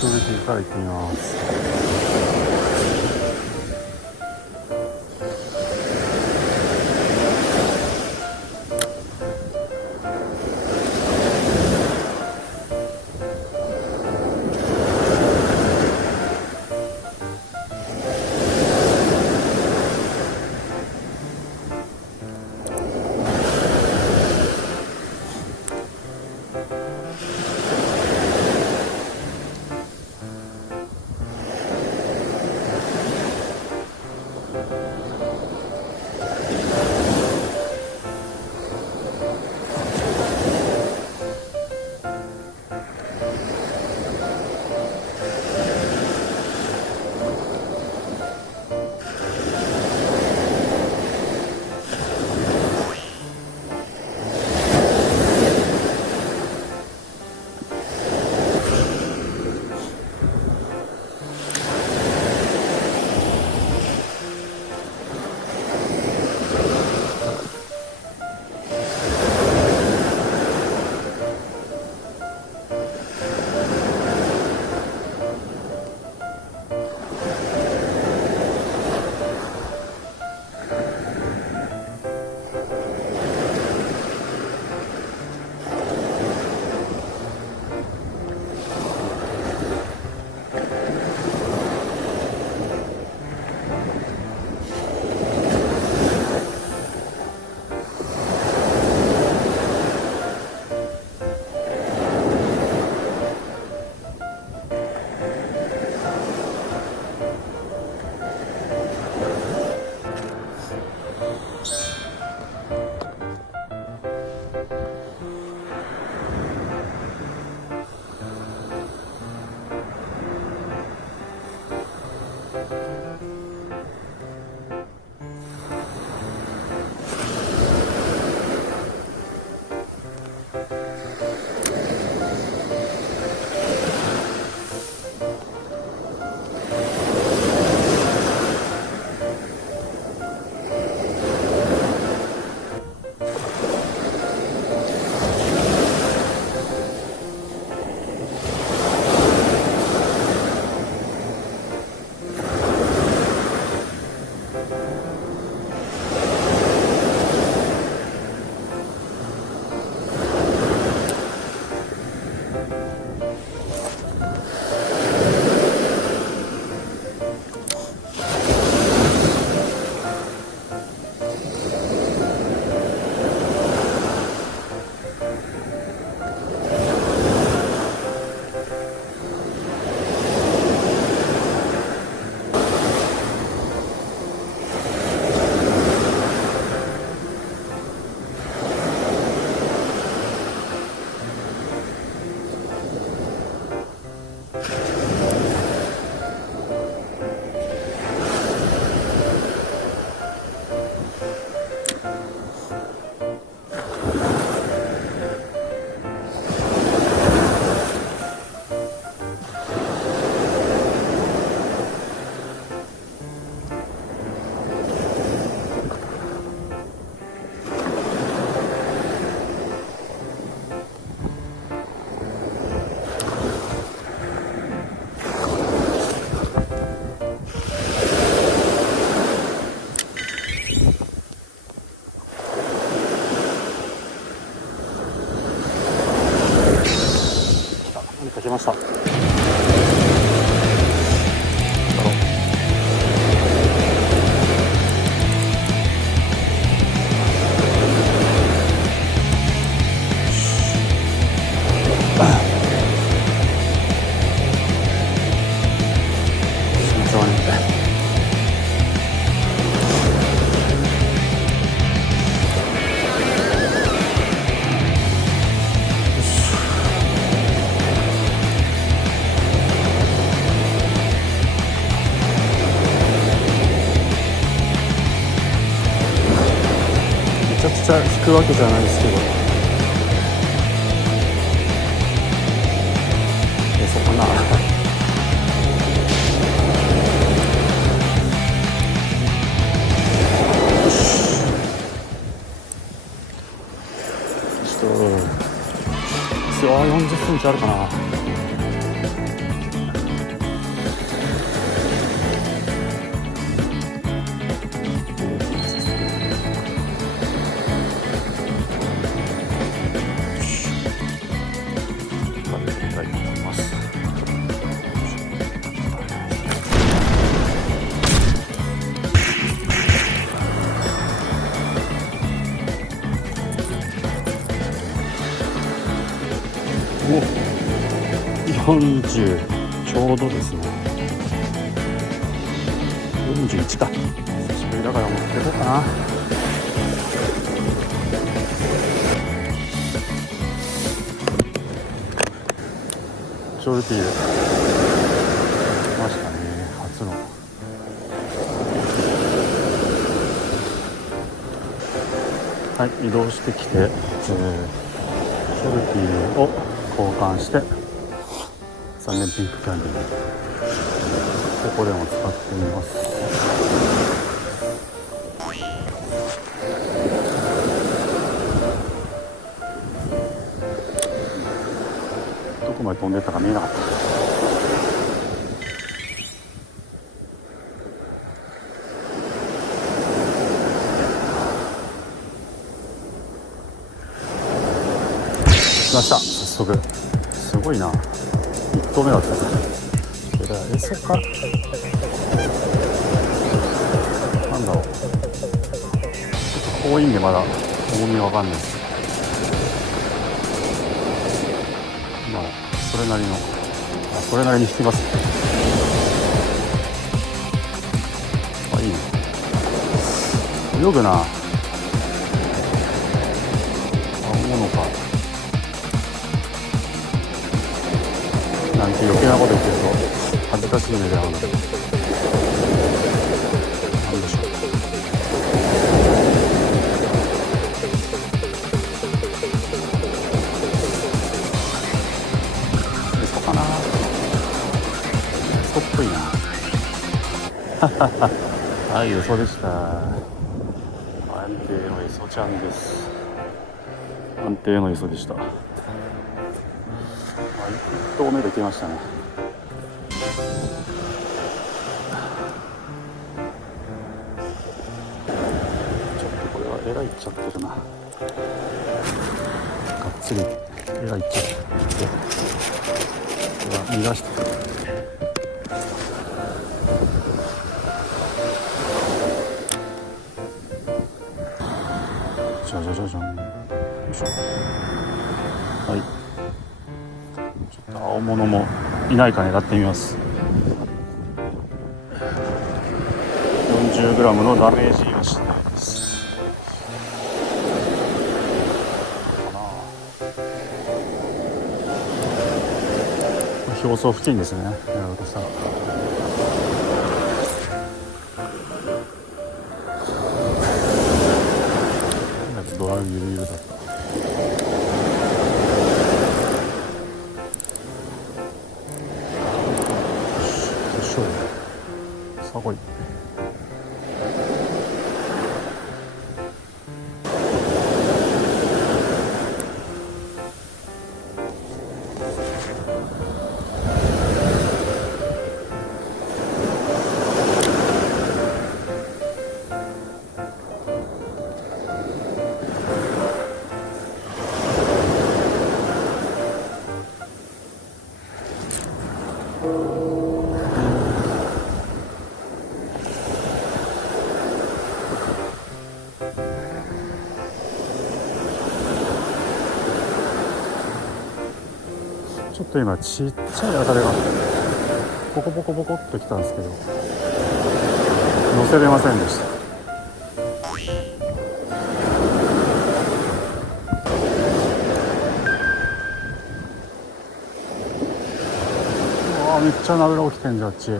正直から行ってみます。かけました。ちゃ引くわけじゃないですけど、そうかな。よし、ちょっと40センチあるかな。40ちょうどですね。41か。久しぶりだから持っていこうかな。ショルティーで来ましたね、初の。はい、移動してきて、ショルティーを交換して3年ピンクキャンディー、ここでも使ってみます。どこまで飛んでったか見えなかった。来ました。早速すごいな、1投目だった。エソかなんだろう、ちょっと遠いんでまだ重みわかんないです。まあそれなりに引きます。あ、いいね、泳ぐな。あ、重のかなんて余計なこと言ってると恥ずかしい目であるので、なんでしょう。嘘かな、嘘っぽいな。はい、嘘でした。安定の磯ちゃんです。安定の磯でした。1投目できましたね。ちょっとこれはエラいっちゃってるな。がっつりエラいっちゃって、これは逃がしてくる。じゃじゃじゃじゃん。よいしょ。はい。ちょっと青物もいないか狙ってみます。40g のダメージをしないです。表層付近ですね、狙うとしたら。ドライブゆるゆるだった。よいしょ。さごい。ちょっと今ちっちゃい当たりがポコポコポコっときたんですけど乗せれませんでした。うわ、めっちゃナブラ起きてんじゃん。あっち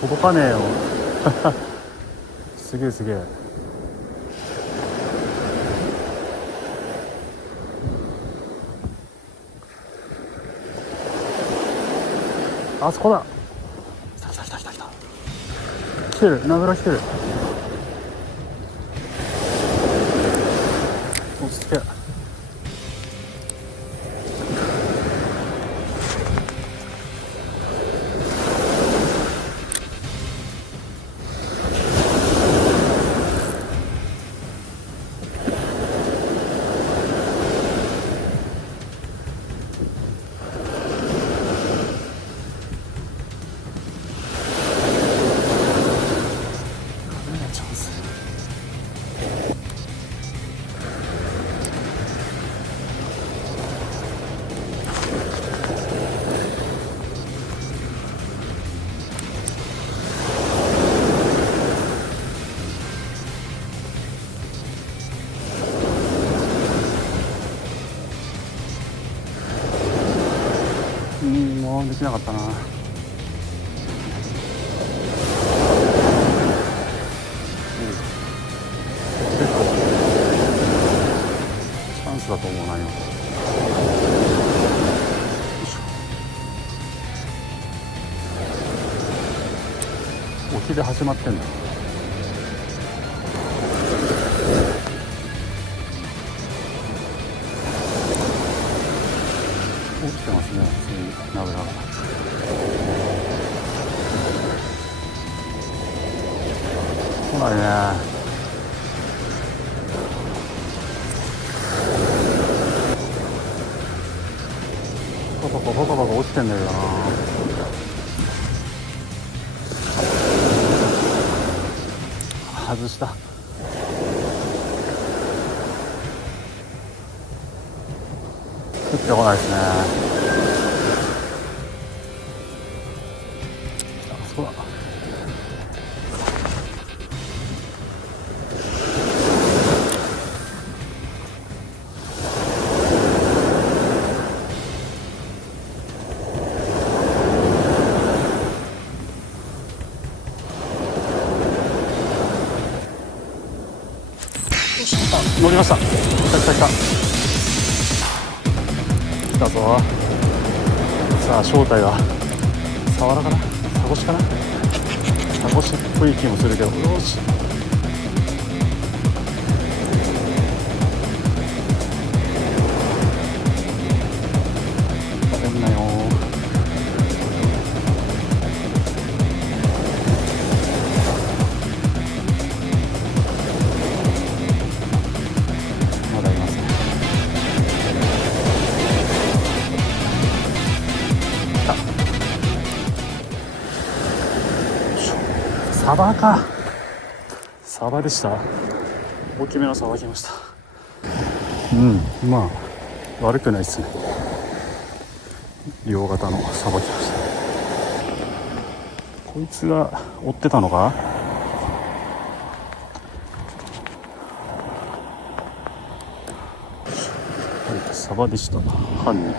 届かねえよ。すげえすげえ。あそこだ。来た来た来た来た来た。来てる、ナブラ来てる。落ち着け。チャンス。もうできなかったな。チャンスだと思うなよ。沖で始まってんだ。起きてますね、普通にナブラが。来ないね。ポコポコポコポコ落ちてんだけどな。外した。降ってこないですね。あ、そうだ。乗りました。来た来た来た。来たぞ。さあ正体はサワラかな、サゴシかな。サゴシっぽい気もするけど、よし。食べんなよ。まだいますね。サバか。サバでした。大きめのサバ来ました。まあ悪くないですね。両型のサバ来ました。こいつが追ってたのか。サバでした。犯人。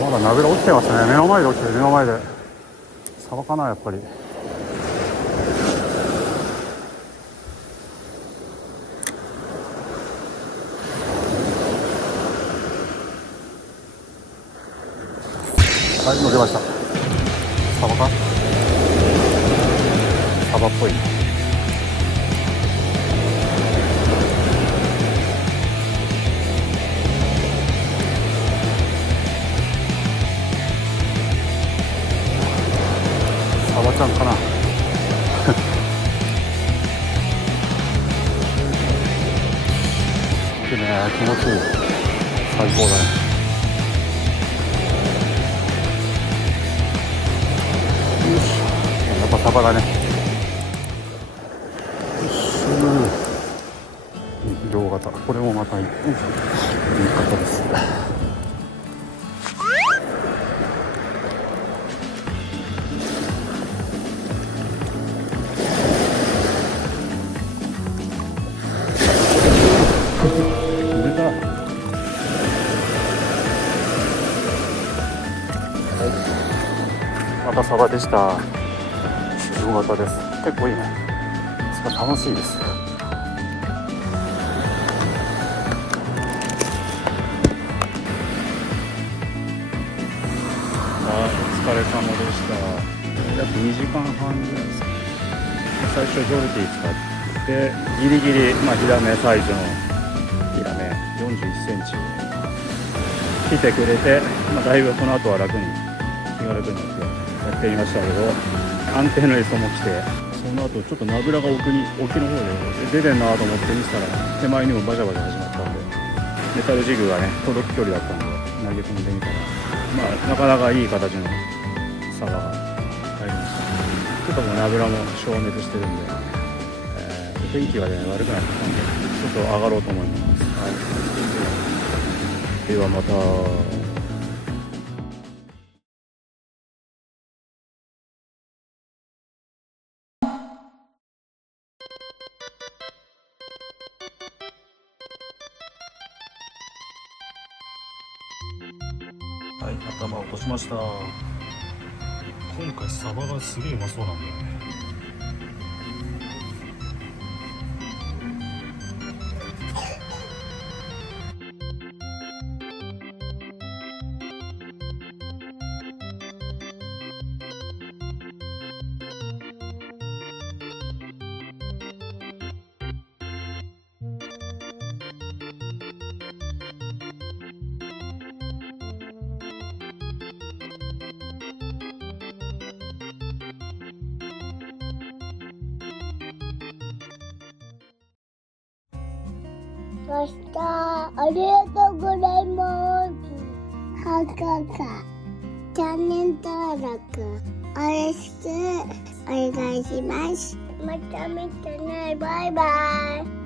まだナベラ落ちてますね。目の前で落ちてる。目の前でサバかな、やっぱり。はい、乗りました。サバか、サバっぽい。サバちゃんかな。でね、気持ちいい。最高だね。やっぱサバだね。両型、これもまたいい方です。出た。またサバ場でした。夕方です。結構いいね。楽しいです。お疲れ様でした。約2時間半ぐらいですかね。最初ジョルティ使ってギリギリ、ヒラメサイズのヒラメ41センチ来てくれて、だいぶこの後は楽に気が楽になってやってみましたけど、安定の餌も来て、その後ちょっとナブラが沖の方で出てんなと思って見てたら、手前にもバシャバシャ始まったんで、メタルジグがね届く距離だったんで投げ込んでみたら、なかなかいい形の差が入りました。ちょっともうナブラも消滅してるんで、天気がね悪くなってきたんで、ちょっと上がろうと思います。はい、ではまた。はい、頭を落としました。今回サバがすげえうまそうなんだよね。そしたらありがとうございます。チャンネル登録よろしくお願いします。また見てね。バイバイ。